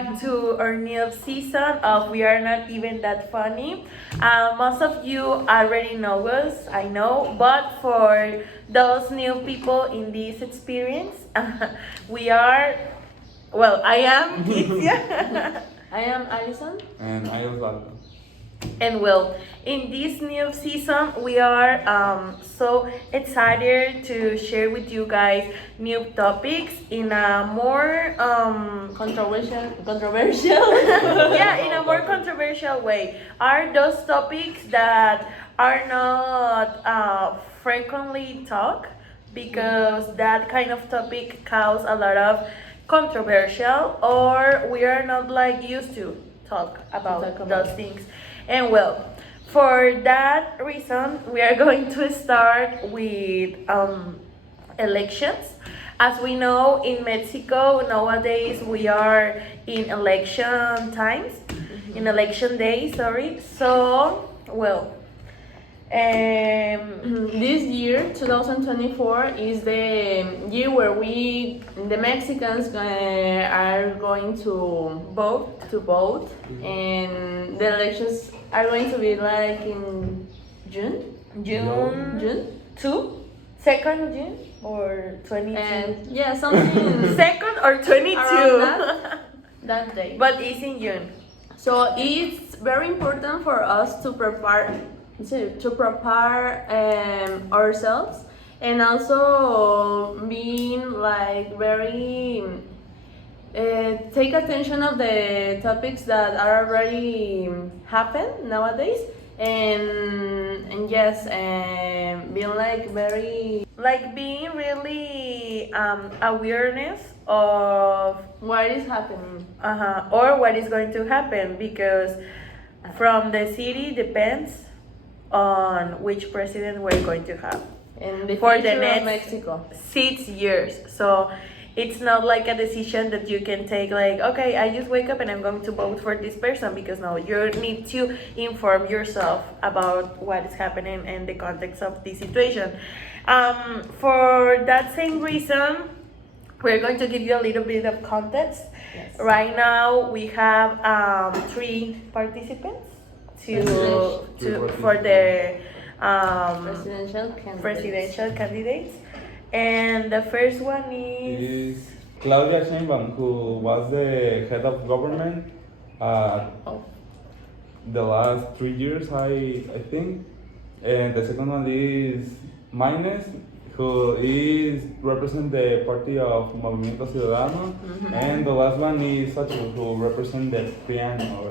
back to our new season of We Are Not Even That Funny. Most of you already know us, I know, but for those new people in this experience, we are, well, I am Itzia. I am Alison. And I Osvaldo. And well, in this new season, we are so excited to share with you guys new topics in a more Controversial. yeah, in a more controversial way. Are those topics that are not frequently talked because that kind of topic cause a lot of controversial, or we are not like used to talk about those things. And well, for that reason, we are going to start with elections. As we know, in Mexico nowadays we are in election times, in election day, sorry. So, well, This year, 2024, is the year where the Mexicans, are going to vote, and the elections are going to be like in June. June 2, 2nd June or 22. And yeah, something 2nd or 22. around that day. But it's in June. So it's very important for us to prepare ourselves, and also being like very take attention of the topics that are already happen nowadays, and yes, being like very Like being really awareness of what is happening. or what is going to happen, because from the city depends on which president we're going to have And the for the future next of Mexico. 6 years. So it's not like a decision that you can take like, okay, I just wake up and I'm going to vote for this person, because no, you need to inform yourself about what is happening and the context of the situation. For that same reason, we're going to give you a little bit of context. Yes. Right now we have 3 participants for the presidential candidates, and the first one is Is Claudia Sheinbaum, who was the head of government the last 3 years, I think. And the second one is Maynes, who is represent the party of Movimiento Ciudadano. And the last one is Xochitl, who represent the PRIAN, or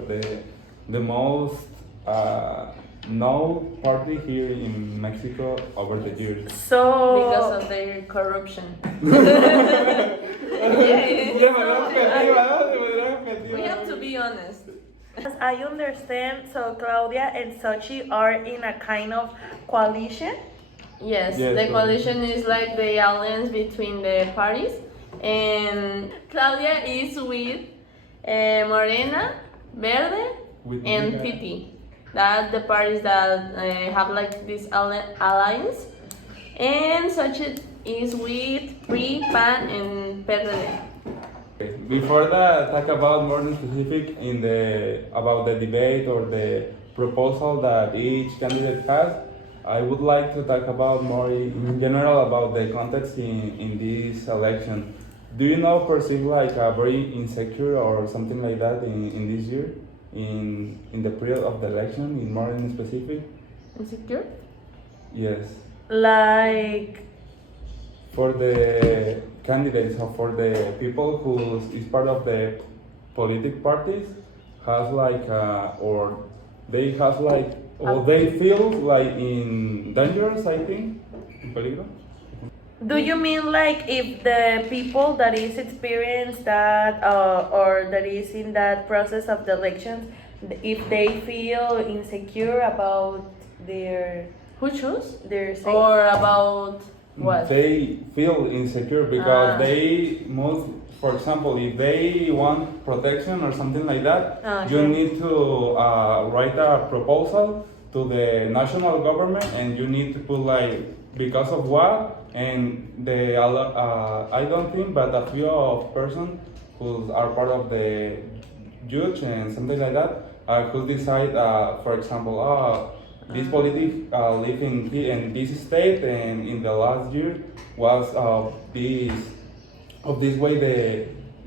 the most known party here in Mexico over the years. so Because of their corruption. We have to be honest. as I understand, so Claudia and Sochi are in a kind of coalition. Yes, Yes, the so- coalition is like the alliance between the parties, and Claudia is with Morena, Verde, With and Verde. PT. That the parties that have like this alliance, and Xochitl is with PRI, PAN, and PRD. Before that, talk about more in specific about the debate or the proposal that each candidate has. I would like to talk about more in general about the context in this election. Do you know perceive like a very insecure or something like that in this year, in the period of the election, in more in specific? Insecure? Yes. Like, For the candidates or for the people who is part of the political parties has like or they has like, or they feel like in dangerous, I think, in peligro. do you mean like if the people that is experienced that or that is in that process of the elections, if they feel insecure about their Who chose? safety? Or about what? They feel insecure because Ah. they most, for example, if they want protection or something like that, you Okay. need to write a proposal to the national government, and you need to put like because of what, and I don't think, but a few of persons who are part of the judge and something like that who decide, for example, this politic live in this state, and in the last year was this of this way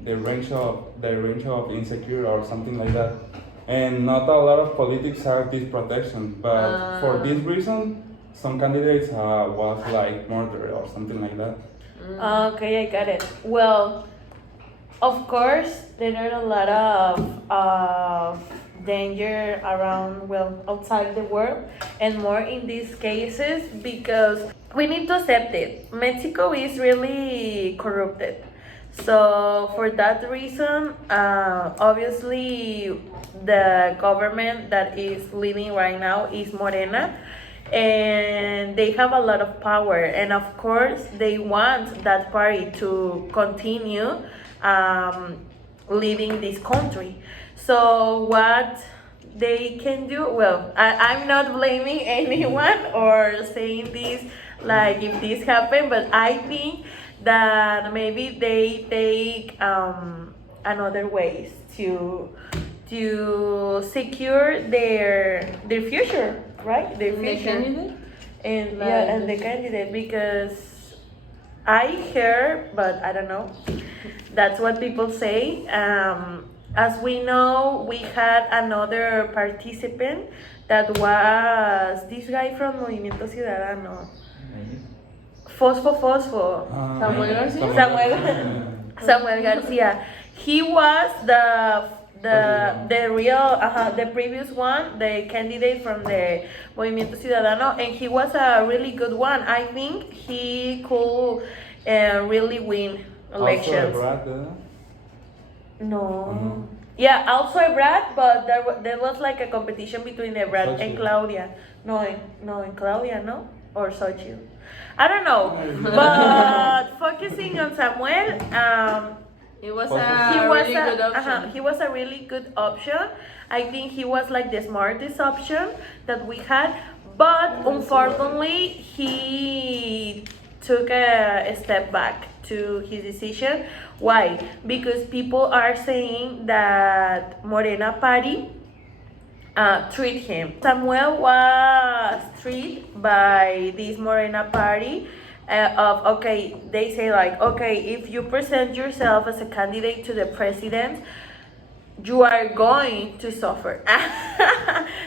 the range of insecure or something like that, and not a lot of politics have this protection, but for this reason some candidates was like murder or something like that. Okay, I got it. Well, of course, there are a lot of danger around, well, outside the world, and more in these cases because we need to accept it. Mexico is really corrupted. So, for that reason, obviously, the government that is living right now is Morena, and they have a lot of power, and of course they want that party to continue leading this country. So what they can do, well, I'm not blaming anyone or saying this like if this happened, but I think that maybe they take another ways to secure their future, right? Their The future. candidate? And Like yeah, and the- the candidate, because I heard, but I don't know. That's what people say. As we know, we had another participant that was this guy from Movimiento Ciudadano. Fosfo. Samuel Garcia? Samuel Garcia. He was the real the previous one, the candidate from the Movimiento Ciudadano, and he was a really good one. I think he could really win elections. No. Yeah, also Ebrard, but there was like a competition between Ebrard and Xochitl. Claudia. No, and Claudia, no? Or Xochitl. I don't know. But focusing on Samuel, It was He he a was really good a option. he was a really good option. I think he was like the smartest option that we had, but unfortunately he took a step back to his decision. Why? Because people are saying that Morena Party treat him. Samuel was treated by this Morena Party of okay, they say like okay, if you present yourself as a candidate to the president, you are going to suffer.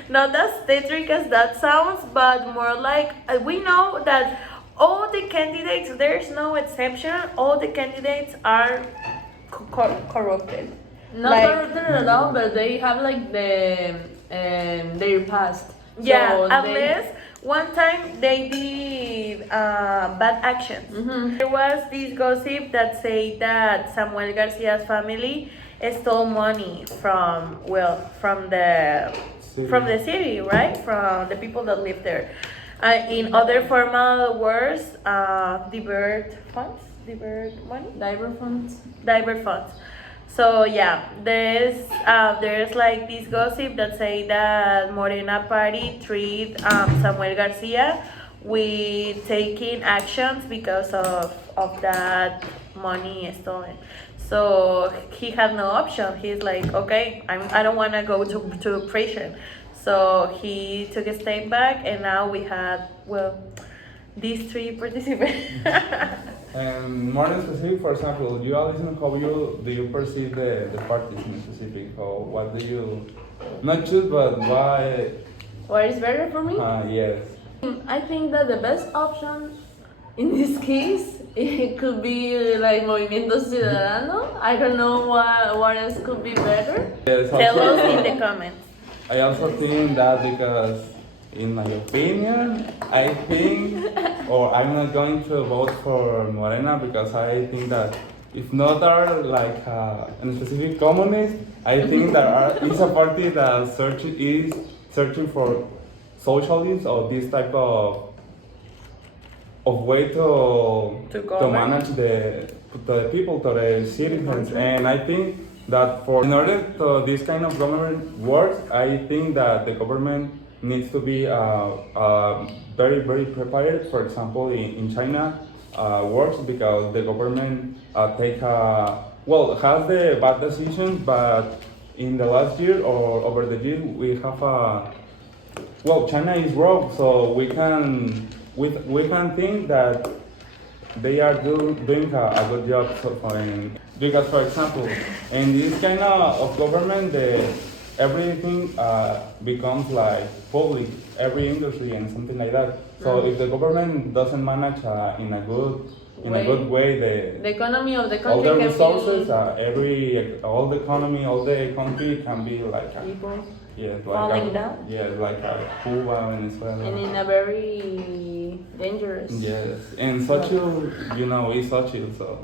Not as theatric as that sounds, but more like we know that all the candidates, there's no exception, all the candidates are corrupted. Not Like- corrupted at all, but they have like their past. Yeah, So unless one time they did bad actions. Mhm. There was this gossip that said that Samuel Garcia's family stole money from the city, right? From the people that live there. In other formal words, divert money, diver funds. So yeah, there's like this gossip that say that Morena Party treat Samuel Garcia with taking actions because of that money stolen. So he had no option. He's like, okay, I don't want to go to prison. So he took a step back, and now we have these three participants. And more in specific, for example, you Alison, how do you perceive the parties in specific? Or what do you not choose, but why? What is better for me? Yes. I think that the best option in this case it could be like Movimiento Ciudadano. I don't know what else could be better. Yes. Tell also, us in the comments. I also think that because, in my opinion, I think, or I'm not going to vote for Morena because I think that if not are like a specific communist, I think there is a party that is searching for socialism or this type of way to govern. manage the people, to the citizens, and I think that in order to this kind of government works, I think that the government needs to be very, very prepared. For example, in China, works because the government has the bad decisions, but in the last year or over the year, we have a well, China is broke, so we can think that they are doing a good job because for example in this kind of government everything becomes like public, every industry and something like that. So if the government doesn't manage in a good way The economy of the all country the can resources be all the economy, all the country can be like people Falling down? Yeah, like Cuba, Venezuela. and in a very dangerous. Yes, and Xochitl, is Xochitl, so.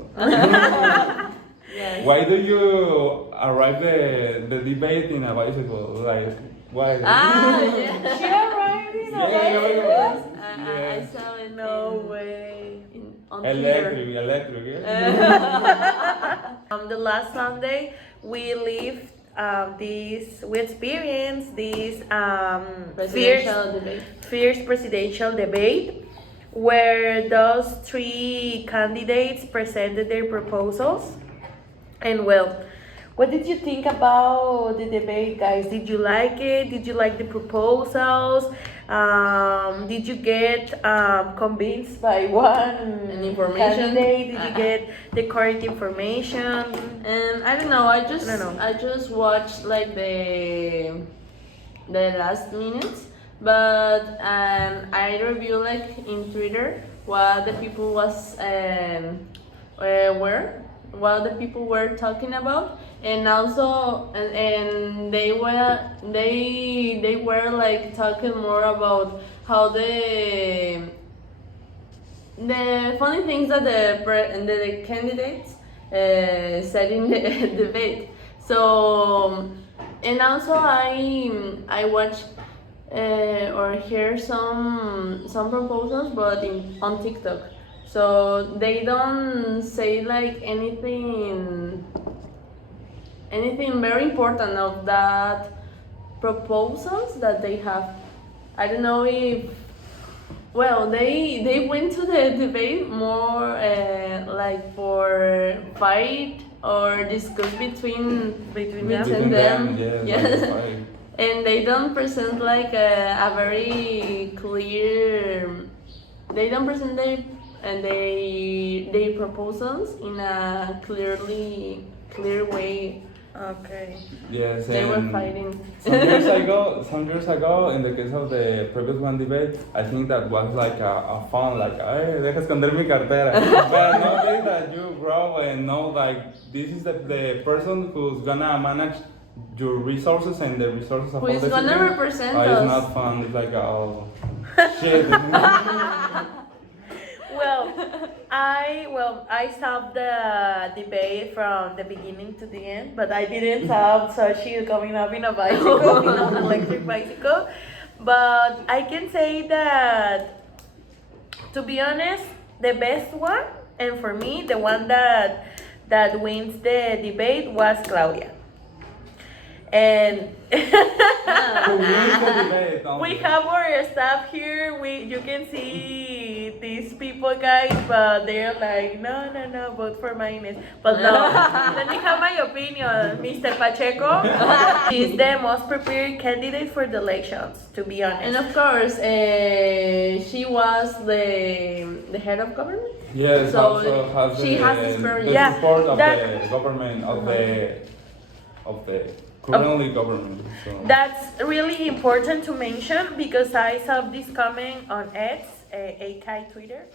Yes. Why do you arrive the debate in a bicycle? Like, why? Yeah. She arrived in a Yeah, bicycle? Yes, I Yes. saw it. No way. On Twitter. Electric, yeah? The last Sunday, we lived we experienced this Presidential debate. fierce presidential debate where those three candidates presented their proposals. And well, what did you think about the debate, guys? Did you like it? Did you like the proposals? Did you get convinced by one An information? candidate? Did you get the correct information? And I don't know. I don't know. just watched like the last minutes, but I review like in Twitter what the people what the people were talking about, and also and they were like talking more about how the funny things that the candidates said in the debate. So and also I watched or hear some proposals, but on TikTok. So they don't say like anything very important of that proposals that they have. I don't know if they went to the debate more like for fight or discuss between them. Yes. Like, And they don't present like a very clear. They don't present their proposals in a clear way. Okay. yes, They were and fighting. some years ago, in the case of the previous one debate, I think that was like a fun, like, ay, deja esconder mi cartera. But nowadays that you grow and know, like, this is the person who's gonna manage your resources and the resources of Who all is the gonna citizens. represent It's us. not fun. It's like, oh, shit. I saw the debate from the beginning to the end, but I didn't saw Sashi coming up in a bicycle, in an electric bicycle. But I can say that, to be honest, the best one, and for me, the one that wins the debate was Claudia. And Who wins the debate? we have our staff here. You can see these people, guys, but they're like, no, vote for Maynes. But no, let me have my opinion. Mr. Pacheco is the most prepared candidate for the elections, to be honest. And of course, she was the head of government. Yes, So also has she the, has experience. the Yeah, support of that- the government of the currently government. So. That's really important to mention because I saw this comment on X, AK Twitter.